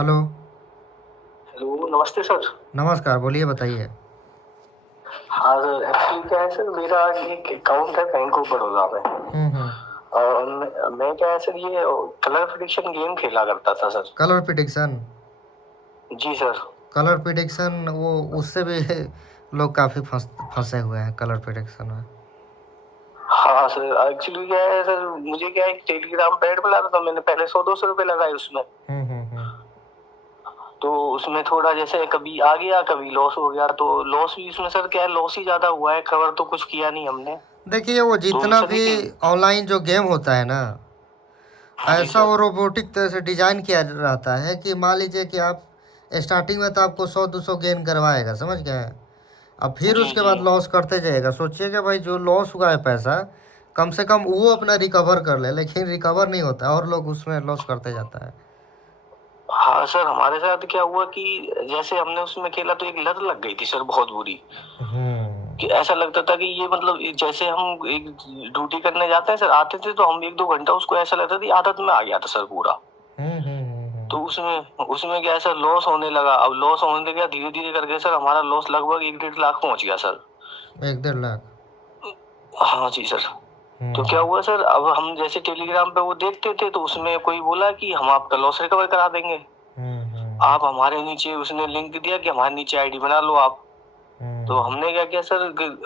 Hello. Hello, नमस्ते sir. नमस्कार, बोलिए, बताइए। हाँ सर, एक्चुअली क्या है सर, मेरा एक अकाउंट है बैंक ऑफ बड़ौदा में। हम्म। और मैं क्या है सर, ये कलर प्रिडिक्शन गेम खेला करता था सर। Colour prediction. जी सर। कलर प्रिडिक्शन वो उससे भी लोग काफ़ी फंसे हुए हैं कलर प्रिडिक्शन में। हाँ सर, एक्चुअली क्या है सर, मुझे क्या है, एक टेलीग्राम पे ऐड मिला था, मैंने पहले 100-200 रुपए लगाए उसमें। हम्म। तो उसमें थोड़ा जैसे कभी आ गया कभी लॉस हो गया, तो लॉस भी इसमें सर क्या है, लॉस ही ज्यादा हुआ है, कवर तो कुछ किया नहीं हमने। देखिए, वो तो जितना सर भी ये ऑनलाइन जो गेम होता है ना, जी ऐसा सर। वो रोबोटिक तरह से डिजाइन किया रहता है कि मान लीजिए कि आप स्टार्टिंग में तो आपको 100-200 गेन करवाएगा, समझ गए। अब फिर जी उसके जी। बाद लॉस करते जाएगा। सोचिएगा भाई, जो लॉस हुआ है पैसा, कम से कम वो अपना रिकवर कर ले, लेकिन रिकवर नहीं होता और लोग उसमें लॉस करते जाता है। हाँ सर, हमारे साथ क्या हुआ कि जैसे हमने उसमें खेला तो एक लत लग गई थी सर, बहुत बुरी। कि हम्म ऐसा लगता था कि ये मतलब जैसे हम एक ड्यूटी करने जाते हैं सर, आते थे तो हम 1-2 घंटा उसको ऐसा लगता था कि आदत में आ गया था सर पूरा। तो उसमें उसमें क्या है सर, लॉस होने लगा। अब लॉस होने लगा धीरे धीरे करके सर, हमारा लॉस लगभग 1-1.5 लाख पहुंच गया सर। 1-1.5 लाख। हाँ जी सर। तो क्या हम्म हुआ सर, अब हम जैसे टेलीग्राम पे वो देखते थे तो उसमें कोई बोला कि हम आपका लॉस रिकवर करा देंगे। हम्म आप हमारे नीचे, उसने लिंक दिया कि हमारे नीचे आईडी बना लो आप। तो हम्म हमने क्या किया सर,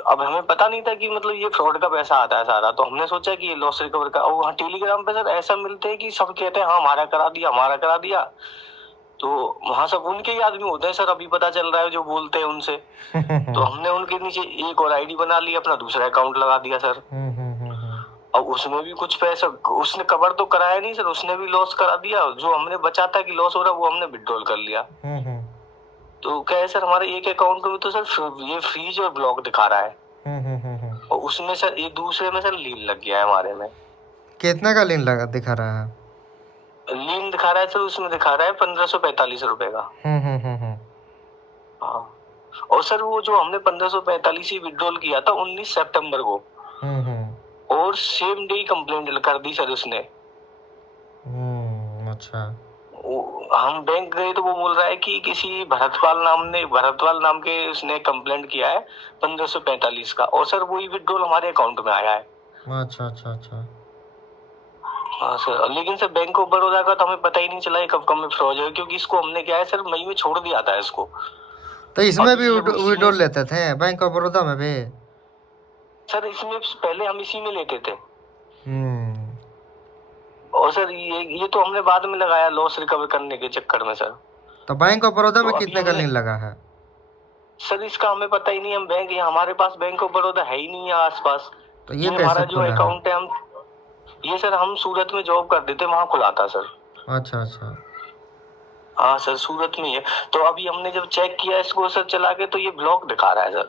अब हमें पता नहीं था कि मतलब ये फ्रॉड का पैसा आता है सारा, तो हमने सोचा कि ये लॉस रिकवर का। और वहाँ टेलीग्राम पे सर ऐसा मिलते हैं कि सब कहते हैं हाँ हमारा करा दिया, हमारा करा दिया। तो वहां सब उनके ही आदमी होते हैं सर, अभी पता चल रहा है जो बोलते हैं उनसे। तो हमने उनके नीचे एक और आईडी बना ली, अपना दूसरा अकाउंट लगा दिया सर। और उसमें भी कुछ पैसा उसने कवर तो कराया नहीं सर, उसने भी लॉस करा दिया। जो हमने बचा था कि लॉस हो रहा, वो हमने विड्रॉल कर लिया। हम्म तो क्या है सर, हमारे एक अकाउंट में तो सर ये फ्रीज और ब्लॉक दिखा रहा है। और उसमें सर एक दूसरे में सर लीन लग गया है हमारे में। कितना का लिन लगा दिखा रहा है? लीन दिखा रहा है सर, उसमें दिखा रहा है 1545 रुपए का। हम्म। हाँ। और सर वो जो हमने 1545 ही विड्रॉल किया था 19 सितंबर को, हम्म। और सेम डे कंप्लेंट कर दी सर उसने। अच्छा। हम बैंक गए तो वो बोल रहा है कि किसी भरतपाल नाम के उसने कंप्लेंट किया है 1545 का, और सर वही विड्रॉल हमारे अकाउंट में आया है। अच्छा अच्छा अच्छा। हाँ सर, लेकिन सर बैंक ऑफ बड़ौदा का तो हमें पता ही नहीं चला ये कब कब में फ्रॉड है, क्योंकि इसको हमने क्या है सर, मई में छोड़ दिया था इसको। तो इसमें भी अभी अब इसी में विड्रॉल लेते थे बैंक ऑफ बड़ौदा में भी? सर, इसमें पहले हम इसी में लेते थे। हम्म। और सर ये तो हमने बाद में लगाया लॉस रिकवर करने के चक्कर में सर। तो बैंक ऑफ बड़ौदा तो में अभी कितने का हमने लिन लगा है? सर, इसका हमें पता ही नहीं, हम बैंक, ये हमारे पास बैंक ऑफ बड़ौदा है ही नहीं है आसपास। तो ये ये कैसे हमारा जो खुला है? अकाउंट है, हम ये सर हम सूरत में जॉब करते थे, वहां खुला था सर। अच्छा अच्छा। हाँ सर, सूरत में ही है। तो अभी हमने जब चेक किया इसको सर चला के, तो ये ब्लॉक दिखा रहा है सर।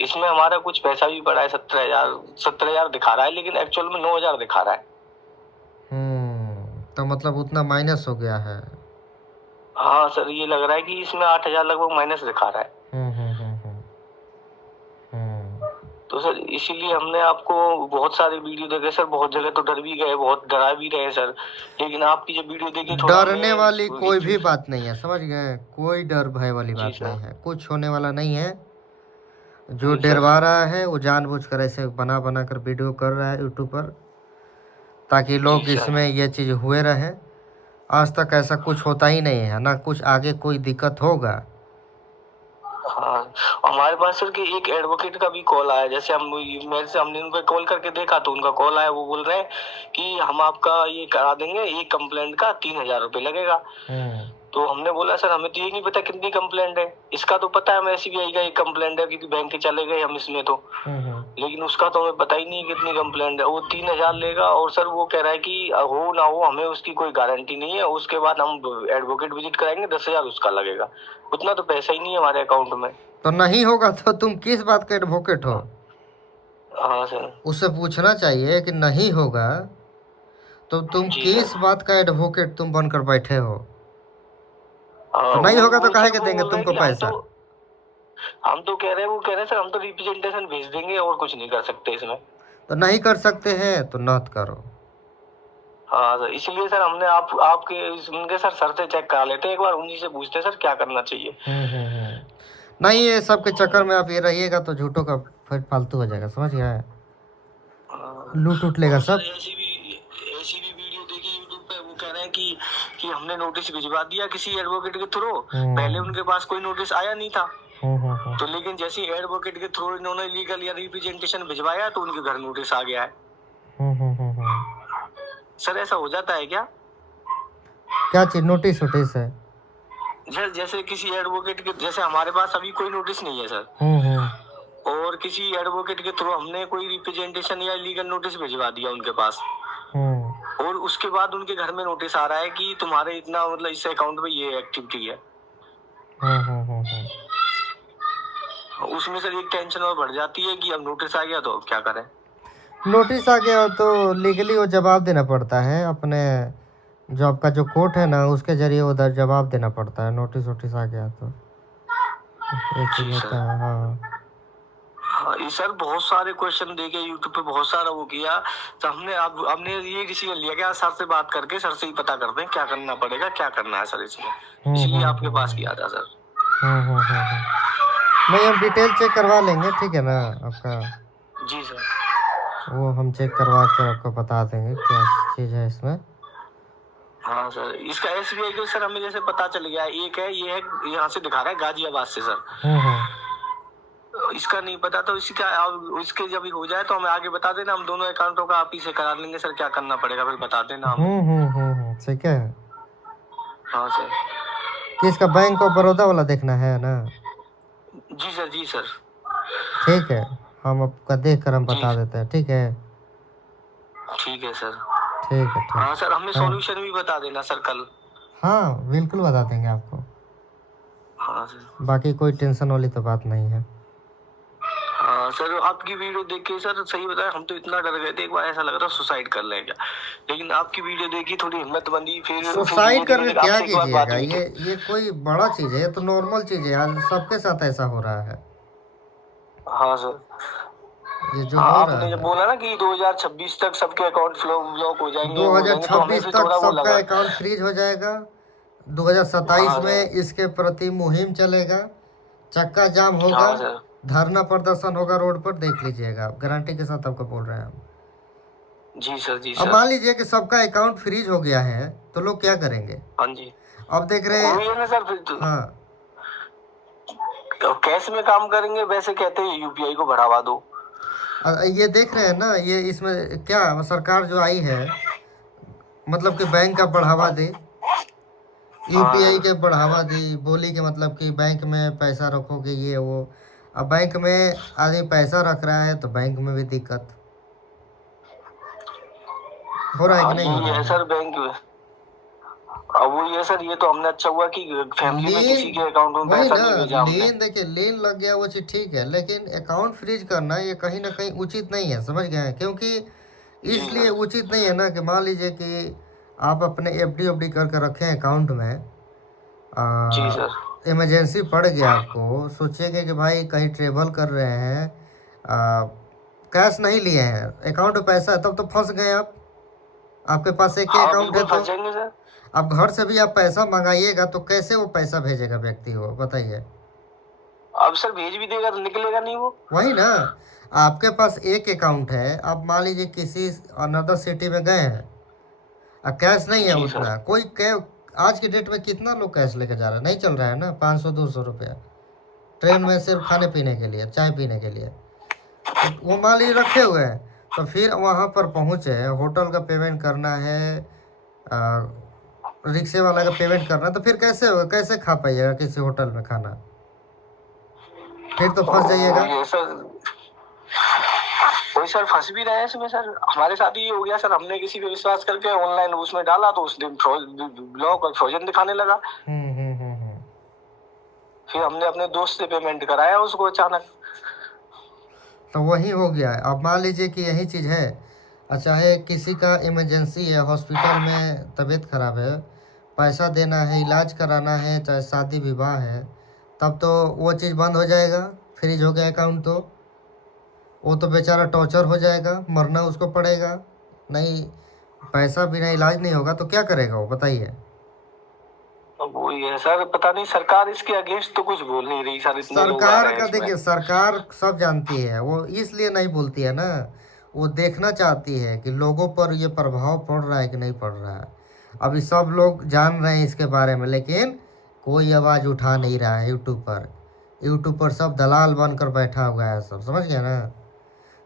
इसमें हमारा कुछ पैसा भी पड़ा है, 17,000 दिखा रहा है, लेकिन एक्चुअल में 9,000 दिखा रहा है। तो मतलब उतना माइनस हो गया है? हाँ सर, ये लग रहा है कि इसमें 8,000 लगभग माइनस दिखा रहा है। हम्म। तो सर इसीलिए हमने आपको बहुत सारे वीडियो देखे सर, बहुत जगह तो डर भी गए, बहुत डरा भी रहे सर। लेकिन आपकी जब वीडियो देखी थोड़ा डरने हमें वाली कोई भी एक बात नहीं है, समझ गए। कोई डर भय वाली जी बात सर। नहीं है, कुछ होने वाला नहीं है। जो जी सर। डरवा रहा है वो जानबूझकर ऐसे बना बना कर वीडियो कर रहा है यूट्यूब पर, ताकि जी लोग सर। इसमें ये चीज़ हुए रहे। आज तक ऐसा कुछ होता ही नहीं है ना, कुछ आगे कोई दिक्कत होगा। हाँ, हमारे पास सर कि एक एडवोकेट का भी कॉल आया, जैसे मेरे से हमने उनको कॉल करके देखा तो उनका कॉल आया, वो बोल रहे हैं कि हम आपका ये करा देंगे, एक कंप्लेंट का 3,000 रुपये लगेगा। हम्म तो हमने बोला सर हमें तो ये नहीं पता कितनी कंप्लेंट है, इसका तो पता है हमें SBI का एक कंप्लेंट है क्योंकि बैंक के चले गए हम इसमें तो। हम्म लेकिन उसका तो हमें पता ही नहीं है कितनी कंप्लेंट है। वो 3,000 लेगा, और सर वो कह रहा है कि हो ना हो हमें उसकी कोई गारंटी नहीं है, उसके बाद हम एडवोकेट विजिट कराएंगे, 10,000 उसका लगेगा। उतना तो पैसा ही नहीं है हमारे अकाउंट में। तो नहीं होगा तो तुम किस बात का एडवोकेट हो? हाँ सर। उससे पूछना चाहिए कि नहीं होगा तो तुम जी सर। किस बात का एडवोकेट तुम बनकर बैठे हो। हाँ, तो नहीं होगा तो वो काहे सर के वो देंगे बोल रहे हैं तुमको कि पैसा? हम तो कह रहे हैं, वो कह रहे हैं सर हम तो रिप्रेजेंटेशन भेज देंगे और कुछ नहीं कर सकते इसमें। तो नहीं कर सकते हैं तो नत करो। हाँ सर, इसलिए सर हमने आपके उनके सर से चेक करा लेते हैं एक बार, उन्हीं से पूछते हैं सर क्या करना चाहिए। नहीं, ये सब के चक्कर में आप ये रहिएगा तो झूठों का फिर फालतू हो जाएगा, समझ गए? लूट उठ लेगा और सर सब। ऐसी भी वीडियो देखी यूट्यूब पे, वो कह रहे हैं कि हमने नोटिस भिजवा दिया किसी एडवोकेट के थ्रू, पहले उनके पास कोई नोटिस आया नहीं था, तो लेकिन जैसे ही एडवोकेट के थ्रू इन्होंने लीगल या रिप्रेजेंटेशन भिजवाया तो उनके घर नोटिस आ गया है। सर ऐसा हो जाता है क्या? क्या चीज नोटिस वोटिस है? जैसे किसी एडवोकेट के, जैसे हमारे पास अभी कोई नोटिस नहीं है सर, और किसी एडवोकेट के थ्रू हमने कोई रिप्रेजेंटेशन या लीगल नोटिस भिजवा दिया उनके पास, और उसके बाद उनके घर में नोटिस आ रहा है कि तुम्हारे इतना मतलब इस अकाउंट में ये एक्टिविटी है। उसमें सर एक टेंशन और बढ़ जाती है कि अब नोटिस आ गया तो अब क्या करें। नोटिस आ गया तो लीगली वो जवाब देना पड़ता है अपने, जो आपका जो कोर्ट है ना उसके जरिए उधर जवाब देना पड़ता है। नोटिस वोटिस आ गया तो ये चीज होता है। हाँ हाँ, ये सर बहुत सारे क्वेश्चन देके यूट्यूब पे बहुत सारा वो किया, तो हमने ये डिसीजन लिया कि सर से बात करके सर से ही पता करते हैं क्या करना पड़ेगा, क्या करना है सर इसमें, इसलिए आपके पास किया था सर। नहीं, हम डिटेल चेक करवा लेंगे, ठीक है ना आपका? जी सर। वो हम चेक करवा कर आपको बता देंगे क्या चीज़ है इसमें। हाँ सर, इसका SBI का सर हमें जैसे पता चल गया, एक है ये है, यहाँ से दिखा रहा है गाजियाबाद से सर। इसका नहीं पता, तो इसके जब हो जाए तो हमें आगे बता देना, हम दोनों अकाउंटों का आप ही से करा लेंगे सर, क्या करना पड़ेगा फिर बता देना हमें। ठीक है। हाँ सर। कि इसका बैंक ऑफ बड़ौदा वाला देखना है ना? जी सर, जी सर। ठीक है, हम आपका देख कर हम बता देते हैं, ठीक है? ठीक है सर। ठीक है, ठीक। हाँ सर, हमें सॉल्यूशन भी बता देना सर कल। हाँ बिल्कुल बता देंगे आपको। हाँ सर। बाकी कोई टेंशन वाली तो बात नहीं है। हाँ सर, आपकी वीडियो देख के सर सही बताया, हम तो इतना डर गए थे, एक बार ऐसा लग रहा सुसाइड कर लें क्या, लेकिन आपकी वीडियो देखी, थोड़ी हिम्मत बंदी, फिर सुसाइड करके क्या कीजिएगा? ये कोई बड़ा चीज है? ये तो नॉर्मल चीज है, आज सबके साथ ऐसा हो रहा है। हाँ सर। ये जो हो रहा आपने है, जब बोला ना कि 2026 तक सबके अकाउंट ब्लॉक हो जाएंगे, 2026 तक सबका अकाउंट फ्रीज हो जाएगा। 2027 में इसके प्रति मुहिम चलेगा, चक्का जाम होगा, धरना प्रदर्शन होगा रोड पर, देख लीजिएगा, गारंटी के साथ आपको बोल रहे हैं हम। जी सर, जी सर। अब मान लीजिए कि सबका अकाउंट फ्रीज हो गया है तो लोग क्या करेंगे? हाँ जी। अब देख रहे हैं सर, फिर तो हाँ, तो कैश में काम करेंगे, वैसे कहते हैं UPI को बढ़ावा दो। ये देख रहे हैं ना, ये इसमें क्या सरकार जो आई है, मतलब कि बैंक का बढ़ावा दे, UPI के बढ़ावा दी, बोली कि मतलब कि बैंक में पैसा रखोगे ये वो। अब बैंक में आदमी पैसा रख रहा है तो बैंक में भी दिक्कत हो रहा है कि नहीं हो रहा है सर बैंक में? अब वो ये सर, ये तो हमने अच्छा हुआ कि फैमिली में किसी के अकाउंट में पैसा नहीं भेजा हमने। लेन देखिए, लेन लग गया वो चीज ठीक है, लेकिन अकाउंट फ्रीज करना ये कहीं ना कहीं उचित नहीं है, समझ गए? क्योंकि इसलिए उचित नहीं है ना कि मान लीजिए कि आप अपने FD करके रखें अकाउंट में, जी सर, इमरजेंसी पड़ गया आपको, सोचिएगा कि भाई कहीं ट्रेवल कर रहे हैं, कैश नहीं लिए हैं, अकाउंट में पैसा है, तब तो फंस गए आप। आपके पास एक ही अकाउंट है तो अब घर से भी आप पैसा मंगाइएगा तो कैसे वो पैसा भेजेगा व्यक्ति, वो बताइए? अब सर भेज भी देगा तो निकलेगा नहीं वो। वही ना, आपके पास एक अकाउंट है, आप मान लीजिए किसी अनदर सिटी में गए हैं, कैश नहीं है उतना, कोई आज की डेट में कितना लोग कैश लेके जा रहा है? नहीं चल रहा है ना, 500-200 रुपया ट्रेन में सिर्फ खाने पीने के लिए, चाय पीने के लिए, तो वो मान लीजिए रखे हुए हैं, तो फिर वहाँ पर पहुँचे, होटल का पेमेंट करना है, रिक्शे वाला का पेमेंट करना, तो फिर कैसे होगा? कैसे खा पाइएगा किसी होटल में खाना? फिर तो फंस जाइएगा। कोई सर फंस भी रहे हैं इसमें सर, हमारे साथ ही हो गया सर, हमने किसी पे विश्वास करके ऑनलाइन उसमें डाला तो उस दिन ब्लॉक और फ्रोजन दिखाने लगा। फिर हमने अपने दोस्त से पेमेंट कराया उसको अचानक, तो वही हो गया है। अब मान लीजिए कि यही चीज़ है, चाहे किसी का इमरजेंसी है, हॉस्पिटल में तबीयत खराब है, पैसा देना है, इलाज कराना है, चाहे शादी विवाह है, तब तो वो चीज़ बंद हो जाएगा, फ्रीज हो गया अकाउंट, तो वो तो बेचारा टॉर्चर हो जाएगा, मरना उसको पड़ेगा, नहीं पैसा बिना इलाज नहीं होगा तो क्या करेगा वो, बताइए। वही है सर, पता नहीं सरकार इसके अगेंस्ट तो कुछ बोल नहीं रही सर, इतने लोग आ सरकार रहे हैं का इसमें। देखिए, सरकार सब जानती है, वो इसलिए नहीं बोलती है ना। वो देखना चाहती है कि लोगों पर ये प्रभाव पड़ रहा है कि नहीं पड़ रहा है। अभी सब लोग जान रहे हैं इसके बारे में, लेकिन कोई आवाज़ उठा नहीं रहा है। यूट्यूब पर सब दलाल बनकर बैठा हुआ है, सब समझ गया ना।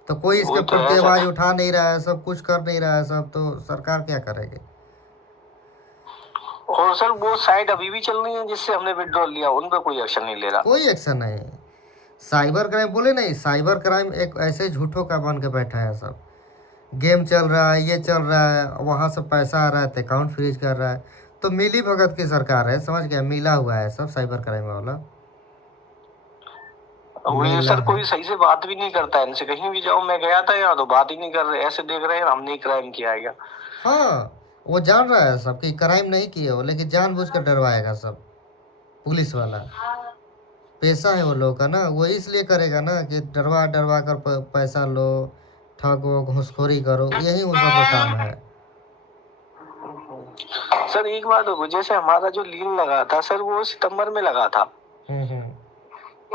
तो कोई इसके वही तो प्रति है आवाज़ सर। उठा नहीं रहा है, सब कुछ कर नहीं रहा है सब, तो सरकार क्या करेगी। और सर वो साइट अभी भी चल रही है जिससे हमने विड्रॉल लिया, उन पर कोई एक्शन नहीं ले रहा। कोई एक्शन नहीं। साइबर क्राइम बोले नहीं, साइबर क्राइम एक ऐसे झूठों का बन के बैठा है सब। गेम चल रहा है, ये चल रहा है, वहाँ से पैसा आ रहा है तो अकाउंट फ्रीज कर रहा है। तो मिली भगत की सरकार है, समझ गया, मिला हुआ है सब साइबर क्राइम वाला, वही मिला सर, है। कोई सही से बात भी नहीं करता है इनसे, कहीं भी जाओ, मैं गया था यहाँ तो बात ही नहीं कर रहे, ऐसे देख रहे हैं हमने क्राइम किया है क्या। हाँ, वो जान रहा है सब कि क्राइम नहीं किए हो, लेकिन जानबूझ कर डरवाएगा सब। पुलिस वाला पैसा है वो लोग का ना, वो इसलिए करेगा ना कि डरवा डरवा कर पैसा लो, ठगो, घूसखोरी करो, यही वो सब का काम है। सर एक बात हो, जैसे हमारा जो लीन लगा था सर वो सितंबर में लगा था, हम्म।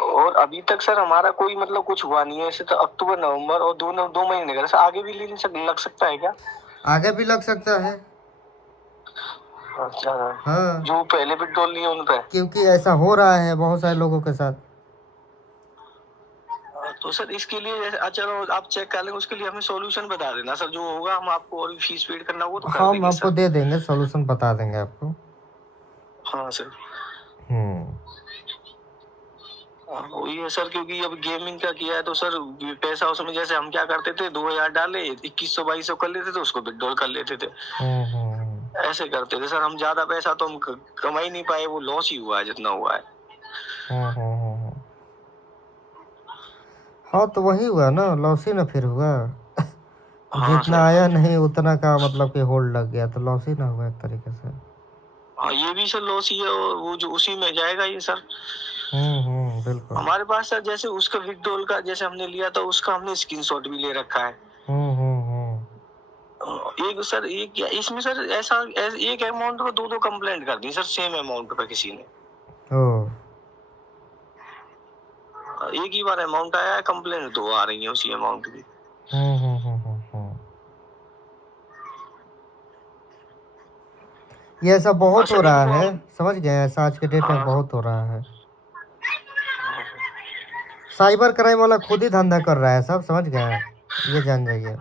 और अभी तक सर हमारा कोई मतलब कुछ हुआ नहीं है, ऐसे तो अक्टूबर नवंबर और दो महीने का, सर आगे भी लीन लग सकता है क्या। आगे भी लग सकता है। अच्छा, हाँ, जो पहले पेट्रोल लिए उन पे। क्योंकि ऐसा हो रहा है बहुत सारे लोगों के साथ। तो सर इसके लिए अच्छा आप चेक कर लेंगे, उसके लिए हमें सॉल्यूशन बता देना सर, जो होगा हम आपको और फीस पेड करना होगा तो कर हम देंगे आपको सर। दे देंगे, सॉल्यूशन बता देंगे आपको। हाँ सर। हम्म। वही है सर, क्योंकि अब गेमिंग का किया है तो सर पैसा उसमें, जैसे हम क्या करते थे 2000 डाले 2100 2200 कर लेते थे, उसको विड्रॉल कर लेते थे, ऐसे करते थे सर। हम ज्यादा पैसा तो हम कमा ही नहीं पाए, वो लॉस ही हुआ है जितना हुआ है। हाँ, तो वही हुआ ना, लॉस ही ना फिर हुआ। हाँ जितना सर। आया नहीं उतना का मतलब कि होल्ड लग गया, तो लॉस ही ना हुआ एक तरीके से। हाँ ये भी सर लॉस ही है, और वो जो उसी में जाएगा ये सर। बिल्कुल। हमारे पास सर जैसे उसका विड्रॉल का जैसे हमने लिया था उसका हमने स्क्रीनशॉट भी ले रखा है। एक सर एक इसमें सर एक अमाउंट पर दो कंप्लेंट कर दी सर, सेम अमाउंट पर किसी ने। ओ। एक ही बार अमाउंट आया है, कंप्लेंट दो आ रही है उसी अमाउंट की। ये ऐसा बहुत हो सर रहा इनको है, हम समझ गए, ऐसा आज के डेट में हाँ बहुत हो रहा है। साइबर क्राइम वाला खुद ही धंधा कर रहा है सब, समझ गए, ये जान जाइए।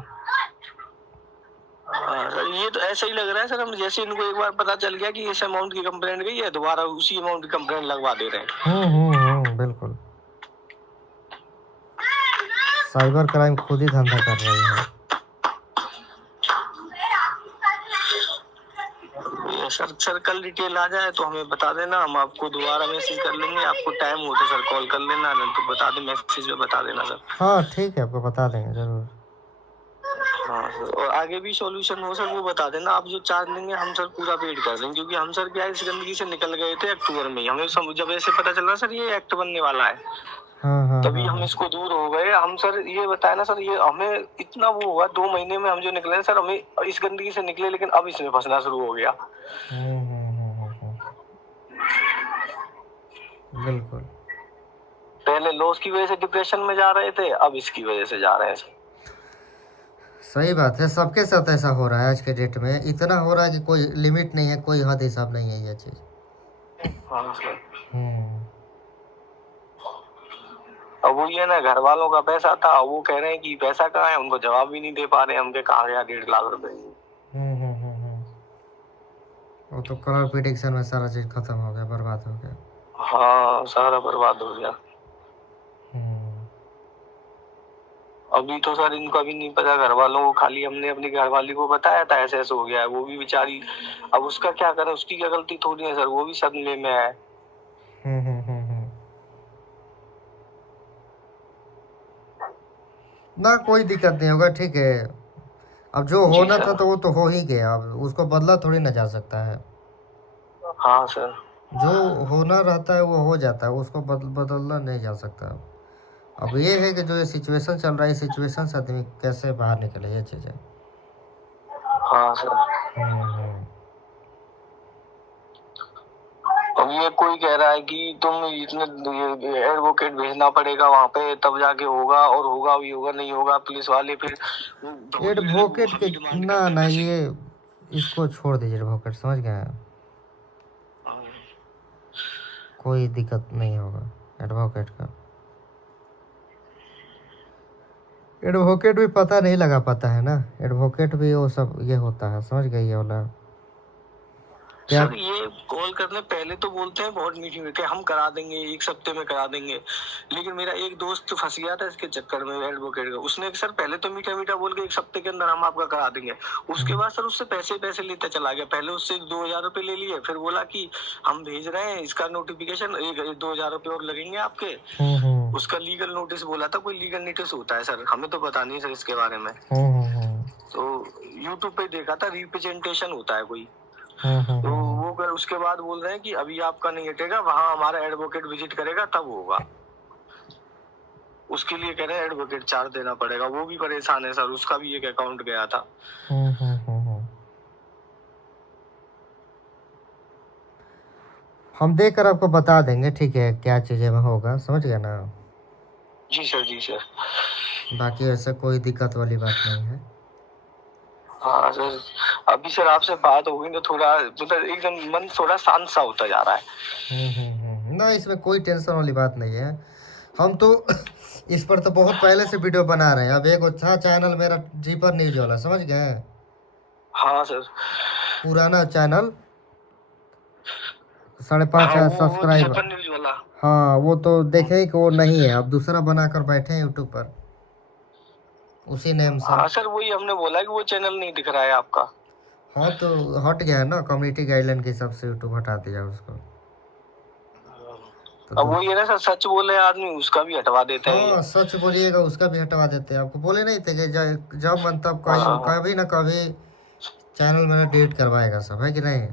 सर ये तो ऐसा ही लग रहा है सर, हम जैसे इनको एक बार पता चल गया कि इस अमाउंट की कंप्लेंट गई है, दोबारा उसी अमाउंट की कंप्लेंट लगवा दे रहे हैं। बिल्कुल। साइबर क्राइम खुद ही धंधा कर रही है। ये सर कल डिटेल आ जाए तो हमें बता देना, हम आपको दोबारा मैसेज कर लेंगे, आपको टाइम हो तो सर कॉल कर लेना, नहीं तो बता दें मैसेज में बता देना सर। हाँ ठीक है, आपको बता देंगे जरूर। हाँ सर, और आगे भी सॉल्यूशन हो सर वो बता देना, आप जो चार्ज लेंगे हम सर पूरा पेड कर देंगे, क्योंकि हम सर क्या इस गंदगी से निकल गए थे अक्टूबर में ही, हमें जब ऐसे पता चला सर ये एक्ट बनने वाला है, तभी हम इसको दूर हो गए। हम सर ये बताया ना सर, ये हमें इतना वो हुआ 2 महीने में हम जो निकले सर, हमें इस गंदगी से निकले, लेकिन अब इसमें फंसना शुरू हो गया। बिल्कुल। पहले लॉस की वजह से डिप्रेशन में जा रहे थे, अब इसकी वजह से जा रहे हैं सर। सही बात है, सबके साथ ऐसा हो रहा है आज के डेट में, इतना हो रहा है कि कोई लिमिट नहीं है, कोई हद हिसाब नहीं है ये चीज। हाँ सर। अब वो ये ना, घर वालों का पैसा था, वो कह रहे हैं कि पैसा कहाँ है, उनको जवाब भी नहीं दे पा रहे, हमके कहाँ गया 1.5 लाख रुपए। वो तो कलर प्रिडिक्शन में सारा चीज खत्म हो गया, बर्बाद हो गया। हाँ सारा बर्बाद हो गया। अभी तो सर इनको अभी नहीं पता, घर वालों को खाली हमने अपनी घरवाली को बताया था ऐसे ऐसे हो गया है, वो भी बेचारी, अब उसका क्या करें, उसकी क्या गलती थोड़ी है सर, वो भी सदमे में है। ना कोई दिक्कत नहीं होगा, ठीक है। अब जो जी होना था सर। तो वो तो हो ही गया, अब उसको बदला थोड़ी ना जा सकता है। हाँ सर। जो होना रहता है वो हो जाता है, उसको बदलना नहीं जा सकता। अब ये है कि जो ये सिचुएशन चल रहा है, इस सिचुएशन से आदमी कैसे बाहर निकले, ये चीज़ है। हाँ सर। हम्म। अब ये कोई कह रहा है कि तुम इतने एडवोकेट भेजना पड़ेगा वहां पे, तब जाके होगा, और होगा भी होगा, नहीं होगा पुलिस वाले फिर एडवोकेट के डिमांड ना करते ना, पैसे ये इसको छोड़ दीजिए, एडवोकेट, समझ गए, कोई दिक्कत नहीं होगा एडवोकेट का। एडवोकेट भी पता नहीं लगा पाता है ना, एडवोकेट भी वो सब ये होता है, समझ गए ये वाला क्या। सर ये कॉल करने पहले तो बोलते हैं बहुत मीटिंग में कि हम करा देंगे, एक हफ्ते में करा देंगे, लेकिन मेरा एक दोस्त फंस गया था इसके चक्कर में एडवोकेट का। उसने सर पहले तो मीठा मीठा बोल के 1 हफ्ते के अंदर हम आपका करा देंगे, उसके बाद सर उससे पैसे लेता चला गया। पहले उससे 2,000 रुपए ले लिए, फिर बोला कि हम भेज रहे हैं इसका नोटिफिकेशन, 2,000 रुपए और लगेंगे आपके। उसका लीगल नोटिस बोला था, कोई लीगल नोटिस होता है सर, हमें तो पता नहीं सर इसके बारे में। तो यूट्यूब पे देखा था रिप्रेजेंटेशन होता है कोई, तो वो कर उसके बाद बोल रहे हैं कि अभी आपका नहीं हटेगा, वहाँ हमारा एडवोकेट विजिट करेगा तब होगा। उसके लिए कह रहे हैं एडवोकेट चार्ज देना पड़ेगा। वो भी परेशान है सर, उसका भी एक अकाउंट गया था। हम देख कर आपको बता देंगे, ठीक है, क्या चीजें में होगा, समझ गए ना। जी सर, जी सर। बाकी ऐसा कोई दिक्कत वाली बात नहीं है। हाँ सर, अभी सर आपसे बात हो गई तो थोड़ा मतलब एकदम मन थोड़ा शांत सा होता जा रहा है। ना, इसमें कोई टेंशन वाली बात नहीं है। हम तो इस पर तो बहुत पहले से वीडियो बना रहे हैं। अब एक अच्छा चैनल मेरा जीपर न्यूज वाला, समझ गए। हाँ सर। पुराना चैनल 5,500 सब्सक्राइबर। जीपर न्यूज वाला। हाँ, वो तो देखे कि वो नहीं है, अब दूसरा बनाकर बैठे हैं यूट्यूब पर उसी नेम से। हाँ सर, वही हमने बोला कि वो चैनल नहीं दिख रहा है आपका। हाँ, तो हट गया है ना, कम्युनिटी गाइडलाइन के हिसाब से यूट्यूब हटा दिया उसको। तो अब वही है ना सर, सच बोले आदमी उसका भी हटवा देते हैं। हाँ, सच बोलिएगा उसका भी हटवा देते हैं। आपको बोले नहीं थे कि जब मन तब कभी ना कभी चैनल मेरा डिलीट करवाएगा सब, है कि नहीं।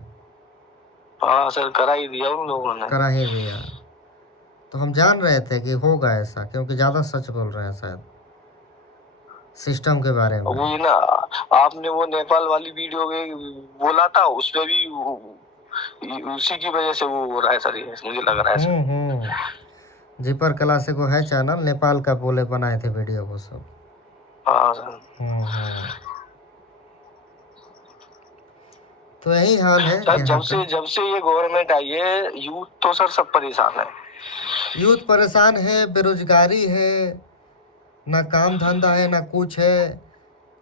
हाँ सर, करा ही दिया उन लोगों ने। करा ही दिया। तो हम जान रहे थे कि होगा ऐसा, क्योंकि ज़्यादा सच बोल रहे हैं शायद सिस्टम के बारे में। वही ना, आपने वो नेपाल वाली वीडियो में बोला था, उसमें भी उसी की वजह से वो हो रहा है सर, ये मुझे लग रहा है। जीपर क्लासिक वो है चैनल, नेपाल का बोले बनाए थे वीडियो वो सब। हाँ सर। तो यही हाल है सर, जब से ये गवर्नमेंट आई है, यूथ तो सर सब परेशान है। यूथ परेशान है, बेरोजगारी है, ना काम धंधा है, ना कुछ है।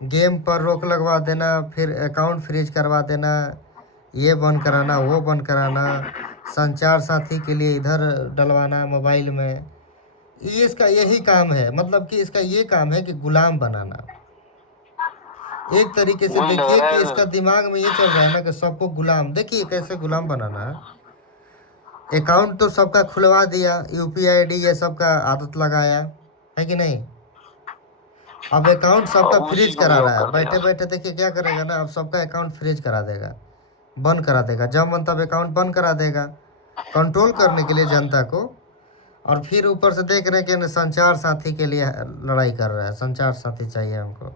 गेम पर रोक लगवा देना, फिर अकाउंट फ्रीज करवा देना, ये बंद कराना, वो बंद कराना, संचार साथी के लिए इधर डलवाना मोबाइल में। ये इसका यही काम है, मतलब कि इसका ये काम है कि गुलाम बनाना। एक तरीके से देखिए कि इसका दिमाग में ये चल रहा है ना कि सबको गुलाम, देखिए कैसे गुलाम बनाना है। अकाउंट तो सबका खुलवा दिया, यूपीआई आईडी ये सबका आदत लगाया, है कि नहीं। अब अकाउंट सबका फ्रीज करा रहा है, बैठे बैठे देखिए क्या करेगा ना, अब सबका अकाउंट फ्रीज करा देगा, बंद करा देगा, जब मन तब अकाउंट बंद करा देगा, कंट्रोल करने के लिए जनता को। और फिर ऊपर से देख रहे हैं कि संचार साथी के लिए लड़ाई कर रहा है, संचार साथी चाहिए हमको,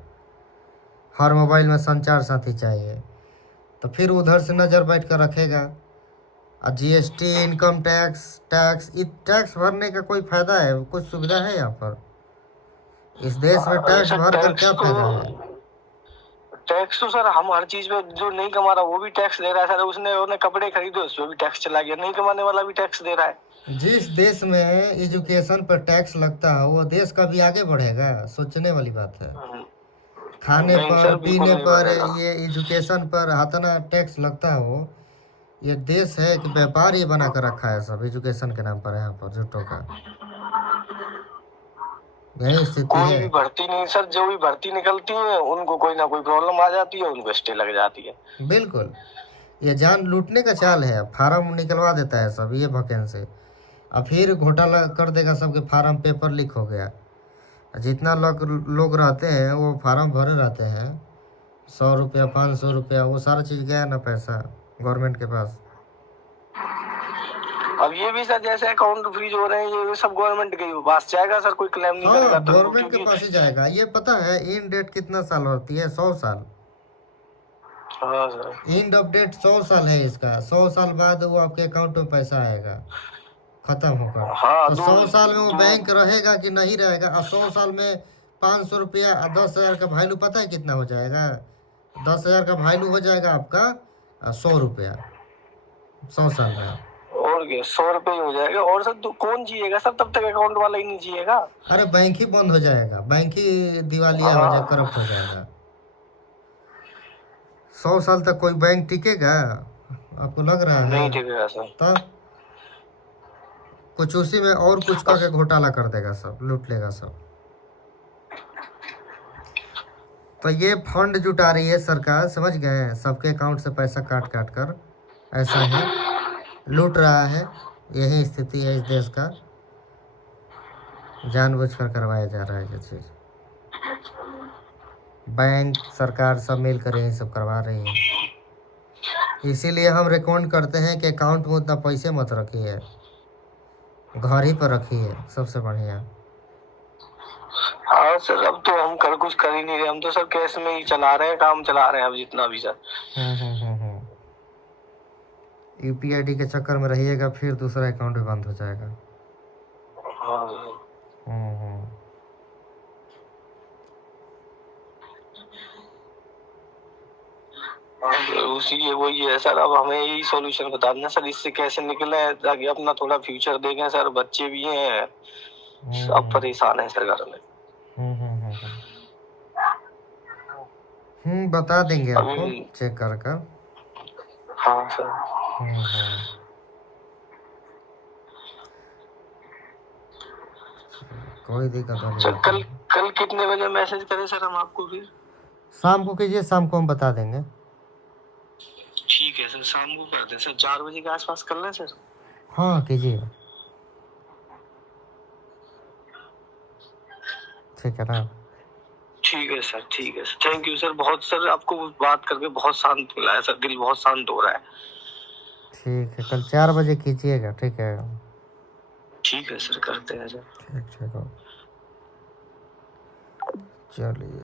हर मोबाइल में संचार साथी चाहिए। तो फिर उधर से नज़र बैठ कर रखेगा। और जीएसटी, इनकम टैक्स भरने का कोई फ़ायदा है, कुछ सुविधा है यहाँ पर इस देश में? टैक्स भर कर क्या फायदा है? टैक्स तो सर हम हर चीज में, जो नहीं कमा रहा वो भी टैक्स दे रहा है सर। उसने कपड़े खरीदे उसमें भी टैक्स चला गया, नहीं कमाने वाला भी टैक्स दे रहा है। जिस देश में एजुकेशन पर टैक्स लगता है वो देश कभी आगे बढ़ेगा? सोचने वाली बात है। खाने पर, पीने पर, ये एजुकेशन पर हाथाना टैक्स लगता हो, ये देश है कि व्यापार ही बना कर रखा है सब एजुकेशन के नाम पर यहाँ पर झूठों का। यही स्थिति कोई है। भी भर्ती नहीं सर, जो भी भर्ती निकलती है उनको कोई ना कोई प्रॉब्लम आ जाती है, उनको स्टे लग जाती है। बिल्कुल, ये जान लूटने का चाल है। फार्म निकलवा देता है सब ये वैकेंसी, और फिर घोटाला कर देगा सबके फार्म, पेपर लीक हो गया। जितना लोग रहते हैं वो फार्म भरे रहते हैं, 100 रुपया 500 रुपया, वो सारा चीज़ गया ना पैसा गवर्नमेंट के पास। अब ये भी सर जैसे अकाउंट फ्रीज हो रहे हैं, ये सब गवर्नमेंट के पास जाएगा सर, कोई क्लेम नहीं करेगा तो गवर्नमेंट के पास ही जाएगा। ये पता है इन डेट कितना साल होती है? 100 साल। हाँ सर। एंड ऑफ डेट 100 साल है इसका, 100 साल बाद वो आपके अकाउंट में पैसा आएगा खत्म होकर। हाँ तो 100 साल में वो दो बैंक रहेगा कि नहीं रहेगा? और 100 साल में 500 रुपया 10,000 का वैल्यू पता है कितना हो जाएगा? 10,000 का वैल्यू हो जाएगा आपका 100 रुपया 100 साल में। और क्या 100 रुपये हो जाएगा। और सर तो कौन जिएगा सर, तब तक अकाउंट वाला ही नहीं जिएगा। अरे बैंक ही बंद हो जाएगा, बैंक ही दिवालिया हो जाएगा, करप्ट हो जाएगा। 100 साल तक कोई बैंक टिकेगा आपको लग रहा है? नहीं टिकेगा सर। तब कुछ उसी में और कुछ का घोटाला कर देगा, सब लूट लेगा सब। तो ये फंड जुटा रही है सरकार, समझ गए? सबके अकाउंट से पैसा काट काट कर ऐसा है लूट रहा है। यही स्थिति है इस देश का, जानबूझकर करवाया जा रहा है ये चीज़। बैंक सरकार सब मिलकर यही सब करवा रही है। इसीलिए हम रिकमेंड करते हैं कि अकाउंट में उतना पैसे मत रखिए, घर ही पर रखिए, सबसे बढ़िया। हाँ सर, अब तो हम कुछ कर ही नहीं रहे, हम तो सर कैश में ही चला रहे हैं, काम चला रहे हैं अब जितना भी सर। यूपीआईडी के चक्कर में रहिएगा, फिर दूसरा अकाउंट भी बंद हो जाएगा। हाँ सर। उसी वही है सर, अब हमें यही सॉल्यूशन बता देना सर, इससे कैसे निकले ताकि अपना थोड़ा फ्यूचर देखें सर। बच्चे भी हैं, सब परेशान है सर घर में। बता देंगे आपको चेक कर कर। हाँ सर। कोई दिक्कत नहीं। सर कल कितने बजे मैसेज करें सर हम आपको? फिर शाम को कीजिए, शाम को हम बता देंगे। ठीक है सर, शाम को कर दें सर, 4 बजे के आसपास कर लें सर। हाँ कीजिए, ठीक है ना? ठीक है सर, ठीक है सर, थैंक यू सर बहुत। सर आपको बात करके बहुत शांत मिला है सर, दिल बहुत शांत हो रहा है। ठीक है, कल 4 बजे कीजिएगा, ठीक है? ठीक है सर, करते हैं सर। ठीक, चलिए।